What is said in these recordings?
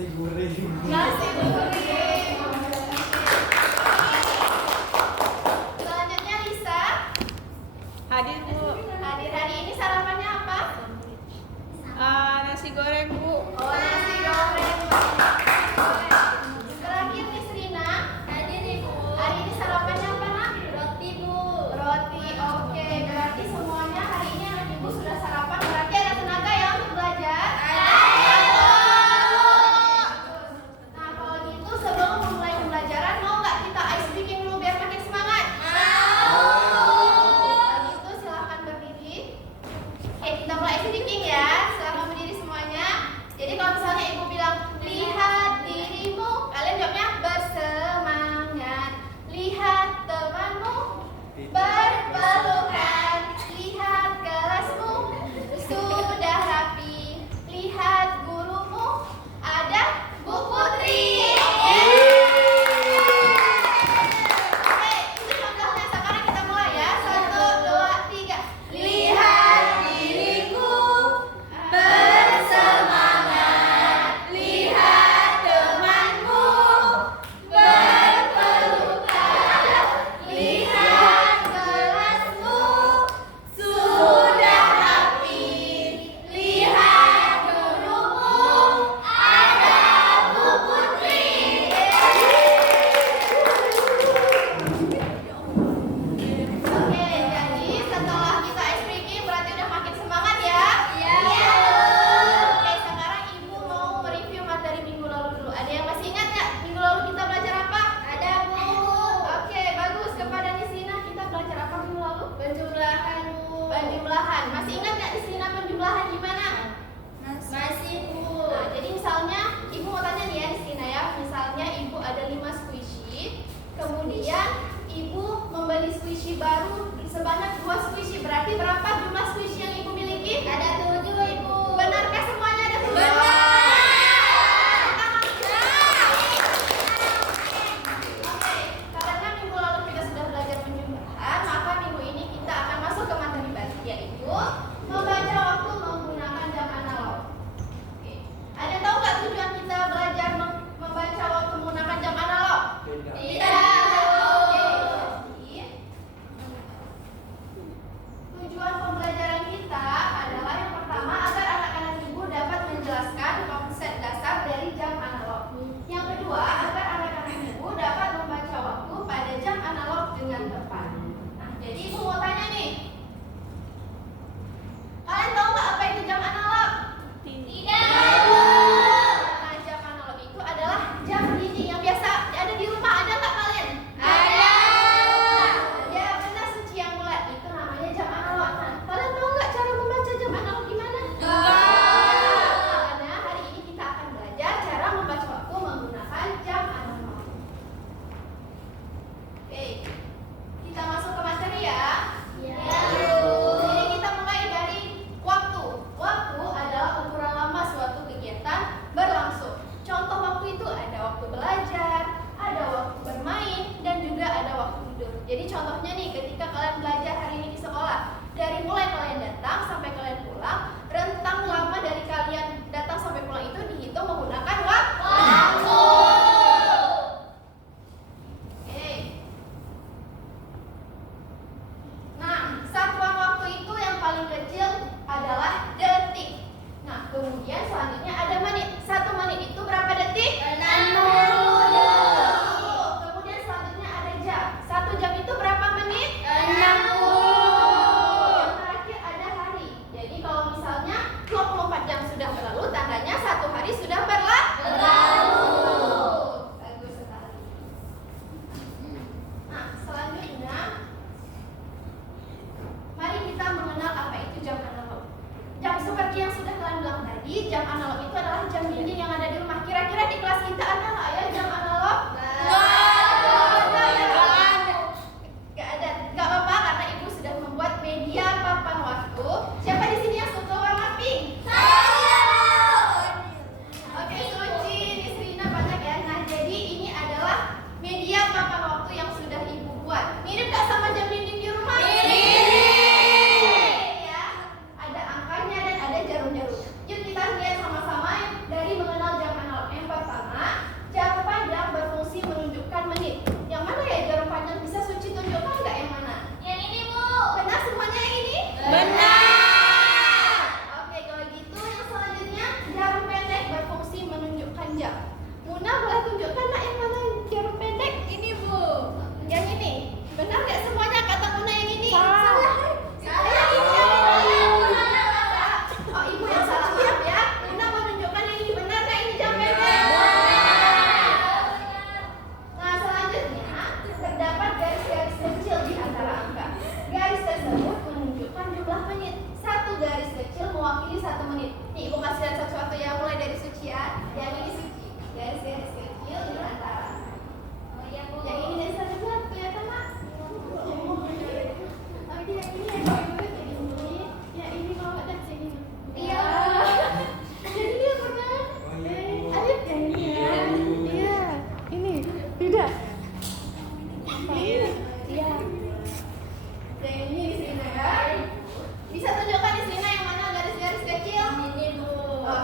Nasi goreng. Nasi goreng. Selanjutnya Lisa. Hadir Bu. Hadir hari ini sarapannya apa? Nasi goreng Bu. Oh, nasi goreng. Terakhir Miss Rina. Hadir Ibu. Hari ini sarapannya apa nak? Roti Bu. Roti. Oke, berarti semuanya hari ini anak ibu sudah sarapan. Berarti ada tenaga ya untuk belajar? Nah, kalau gitu sebelum memulai pembelajaran mau nggak kita ice breaking dulu biar makin semangat? Kalau gitu silahkan berdiri. Kita mulai ice breaking ya. Silahkan berdiri semuanya. Jadi kalau misalnya ibu bilang lihat dirimu, kalian jawabnya bersemangat. Lihat temanmu berpelukan. Lihat kelasmu sudah rapi. Lihat gurumu ada Bu Putri. Oke, itu contohnya. Sekarang kita mulai ya. 1, 2, 3. Lihat diriku bersemangat. Lihat temanmu berpelukan. Lihat kelasmu sudah rapi. Lihat gurumu ada Bu Putri. Oke, jadi setelah kita ice breaking berarti udah makin semangat ya? Iya. Oke, sekarang ibu mau mereview materi minggu lalu dulu. Ada yang masih ingat nggak minggu lalu kita belajar apa? Ada Bu. Oke, bagus. Kepada Nisina kita belajar apa minggu lalu? Penjumlahan Bu. Penjumlahan. Masih ingat nggak Nisina penjumlahan gimana? Masih Bu. Nah, jadi misalnya ibu mau tanya nih ya Nisina ya. Misalnya ibu ada 5 squishy, kemudian ibu membeli squishy baru sebanyak 2 squishy. Berarti berapa jumlah squishy yang ibu miliki? Ada 7 Ibu. Benarkah semuanya ada 7? Oke, karena minggu lalu kita sudah belajar penjumlahan, maka minggu ini kita akan masuk ke materi baru, yaitu membaca waktu menggunakan jam analog. Oke. Ada yang tahu nggak tujuan kita belajar membaca waktu menggunakan jam analog? Beda. Tidak. Oke. Jadi, tujuan pembelajaran kita adalah yang pertama agar anak-anak ibu dapat menjelaskan konsep dasar dari jam analog. Yang kedua, agar anak-anak ibu dapat membaca waktu pada jam analog dengan tepat. Nah, jadi ibu mau tanya nih, kalian tahu nggak apa itu jam analog? Tidak. Nah, jam analog itu adalah jam dinding yang biasa ada di rumah. Ada nggak kalian? Ada. Ya, benar Suci yang mulai. Itu namanya jam analog. Nah, kalian tahu nggak cara membaca jam analog gimana? Karena hari ini kita akan belajar cara membaca waktu menggunakan jam analog. Oke, kita masuk ke materi ya. Jadi kita mulai dari waktu. Waktu adalah ukuran lama suatu kegiatan berlangsung. Contoh waktu itu ada waktu belajar, ada waktu bermain, dan juga ada waktu tidur. Jadi contohnya nih, ketika kalian belajar hari ini di sekolah, dari mulai kalian datang sampai kalian pulang, rentang lama dari kalian datang sampai pulang itu dihitung menggunakan waktu. Oke. Nah, satuan waktu itu yang paling kecil adalah detik. Nah, kemudian selanjutnya ada menit. 1 menit itu berapa detik? 60. Kemudian selanjutnya ada jam. 1 jam itu berapa menit? 60. Yang terakhir ada hari. Jadi kalau misalnya 24 jam sudah berlalu, tandanya 1 hari sudah berlalu. Bagus sekali. Nah, selanjutnya mari kita mengenal apa itu jam analog. Jam seperti yang sudah kalian bilang tadi, jam analog itu adalah jam dinding yang ada di rumah. Kira-kira di kelas kita ada nggak ya jam analog? Nggak ada. Nggak apa-apa karena ibu sudah membuat media papan waktu. Siapa di sini yang suka warna pink? Oke, Suci, Nisrina banyak ya. Nah, jadi ini adalah media papan waktu yang sudah ibu buat. Mirip nggak sama jam dinding di rumah? Ya, ada angkanya dan ada jarum-jarumnya. Yuk kita lihat sama-sama dari mengenal jam analog. Yang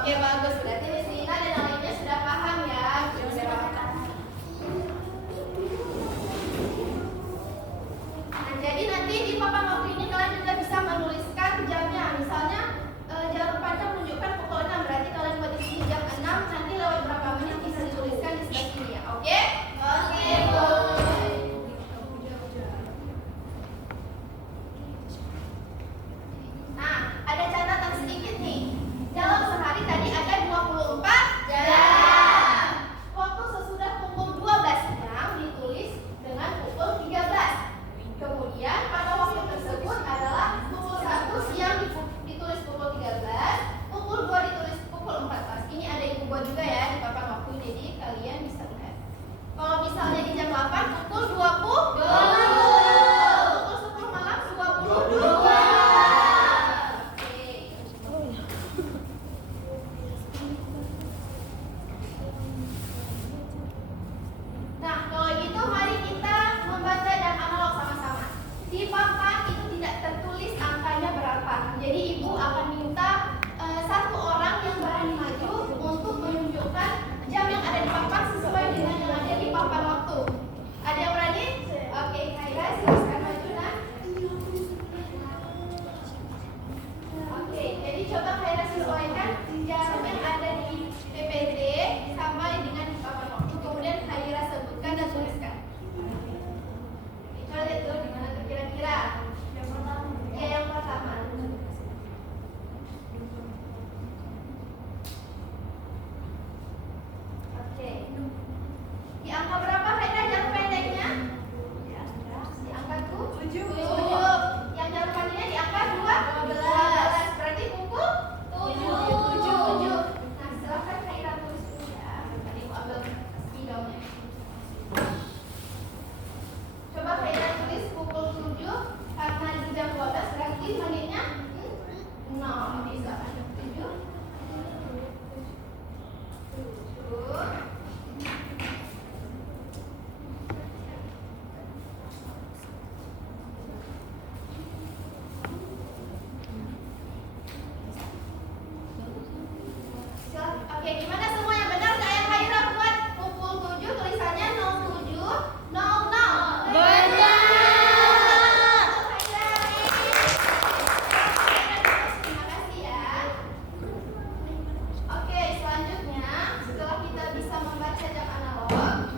Oke, bagus. Berarti Miss Lina dan yang lainnya sudah paham ya. Nah, jadi nanti di papan waktu ini kalian juga bisa menuliskan jamnya. Misalnya jam remaja menunjukkan pukul 6. Berarti kalian buat di sini jam 6, nanti lewat berapa menit bisa dituliskan di sebelah sini ya. Oke? Oke, Bu. Nah, ada catatan sedikit nih. Dalam sehari tadi ada 24 jam. Waktu sesudah pukul 12 siang ditulis dengan pukul 13. Kemudian pada waktu tersebut adalah pukul 1 siang ditulis pukul 13, pukul 2 ditulis pukul 14. Ini ada ibu buat juga ya di papan waktu, jadi kalian bisa lihat. Kalau misalnya di jam 8 pukul 20, pukul 10 malam 22. Nah, kalau gitu mari kita membaca jam analog sama-sama. Di papan itu tidak tertulis angkanya berapa. Jadi ibu akan minta satu orang yang berani maju untuk menunjukkan jam yang ada di papan sesuai dengan yang ada di papan waktu. Ada yang berani? Oke, Khaira silakan maju nah. Oke, jadi coba Khaira sesuaikan jam yang ada di PPT sampai dengan di papan waktu. Kemudian Khaira sebutkan dan tuliskan. Coba lihat dulu di mana tuh kira-kira. Yang pertama. Ya, yang pertama. Oke. Di angka berapa Khaira jam pendeknya? Di angka 7. Yang jam panjangnya di angka 12. Berarti pukul 7. Nah, silakan Khaira tulis dulu ya. Tadi ibu ambil spidolnya. Coba Khaira tulis pukul 7 karena di jam 12 berarti menitnya 0. Jadi silakan 7. Oke, gimana semuanya? Benar nggak yang Khaira buat pukul 7 tulisannya 07.00? Benar. Terima kasih ya. Oke, selanjutnya setelah kita bisa membaca jam analog,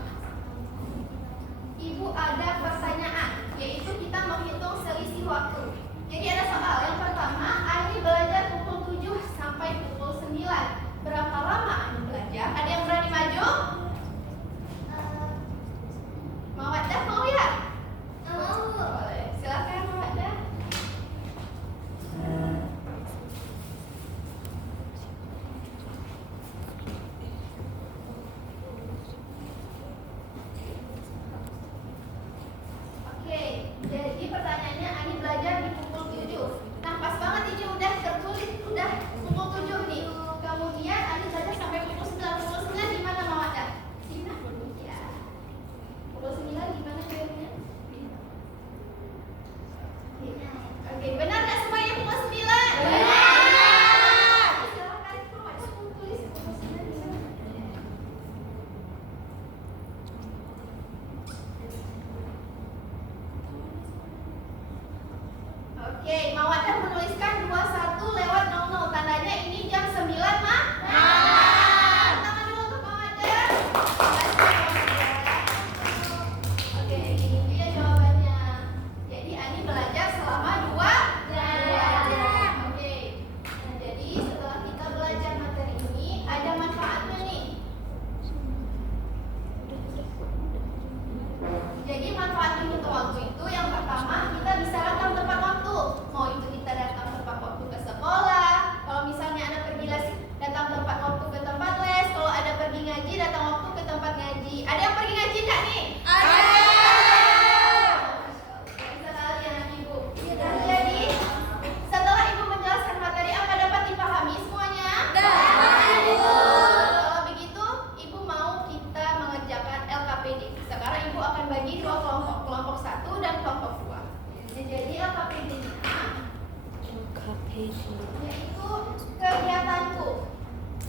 Ibu ada pertanyaan, yaitu kita menghitung selisih waktu. Jadi ada soal yang pertama, Ani belajar pukul 7 sampai pukul 9. Berapa lama Ani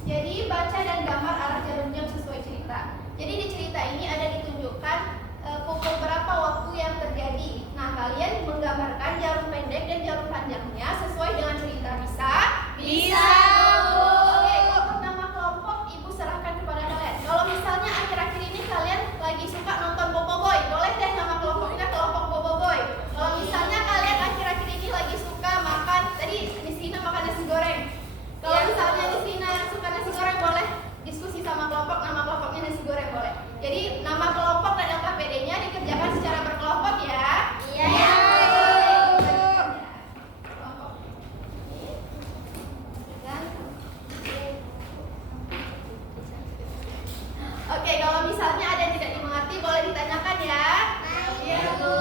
Jadi baca dan gambar arah jarum jam sesuai cerita. Jadi di cerita ini ada ditunjukkan pukul berapa waktu yang terjadi. Nah, kalian menggambarkan jarum pendek dan jarum panjangnya sesuai dengan cerita. Bisa? Bisa, Bu. Oke, untuk nama kelompok Ibu serahkan kepada kalian. Kalau misalnya akhir-akhir ini kalian lagi suka nonton Boboiboy, boleh deh nama kelompoknya kelompok Boboiboy. Kalau misalnya kalian akhir-akhir ini lagi suka makan, tadi di sini makan nasi goreng. Kalau misalnya di sini suka nasi goreng, boleh diskusi sama kelompok, nama kelompoknya nasi goreng boleh. Jadi nama kelompok dan LKPD-nya dikerjakan secara berkelompok ya. Iya. Kelompok. Oke, kalau misalnya ada yang tidak dimengerti boleh ditanyakan ya. Iya, Bu.